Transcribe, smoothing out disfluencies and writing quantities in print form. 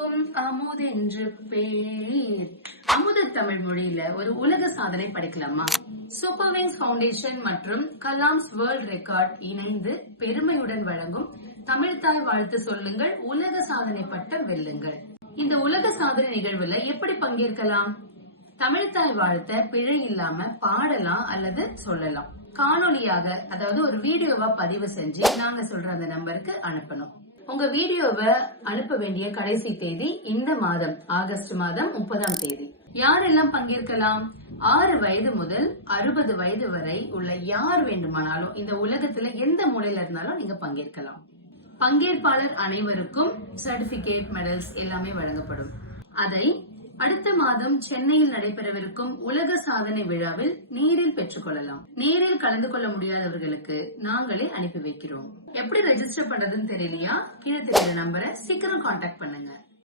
அனைத்துக்கும் அமுதென்று பேர். அமுத தமிழ் மொழியில ஒரு உலக சாதனை படைக்கலாமா? சூப்பர் விங்ஸ் ஃபவுண்டேஷன் மற்றும் கலாம்ஸ் வேர்ல்ட் ரெக்கார்ட் இணைந்து பெருமையுடன் வழங்கும் தமிழ்தாய் வாழ்த்து சொல்லுங்கள், உலக சாதனை பட்டம் வெல்லுங்கள். இந்த உலக சாதனை நிகழ்வுல எப்படி பங்கேற்கலாம்? தமிழ்தாய் வாழ்த்த பிழை இல்லாம பாடலாம் அல்லது சொல்லலாம். காணொலியாக, அதாவது ஒரு வீடியோவா பதிவு செஞ்சு நாங்க சொல்ற அந்த நம்பருக்கு அனுப்பணும். உங்க வீடியோவை அனுப்ப வேண்டிய கடைசி தேதி இந்த மாதம் ஆகஸ்ட் மாதம் 30ஆம் தேதி. யாரெல்லாம் பங்கேற்கலாம்? 6 வயது முதல் 60 வயது வரை உள்ள யார் வேண்டுமானாலும் இந்த உலகத்துல எந்த மூலையில இருந்தாலும் நீங்க பங்கேற்கலாம். பங்கேற்பாளர் அனைவருக்கும் சர்டிபிகேட், மெடல்ஸ் எல்லாமே வழங்கப்படும். அதை அடுத்த மாதம் சென்னையில் நடைபெறவிருக்கும் உலக சாதனை விழாவில் நேரில் பெற்றுக் கொள்ளலாம். நேரில் கலந்து கொள்ள முடியாதவர்களுக்கு நாங்களே அனுப்பி வைக்கிறோம். எப்படி ரெஜிஸ்டர் பண்றதுன்னு தெரியலையா? கீழே தெரியுற நம்பரை சீக்கிரம் கான்டாக்ட் பண்ணுங்க.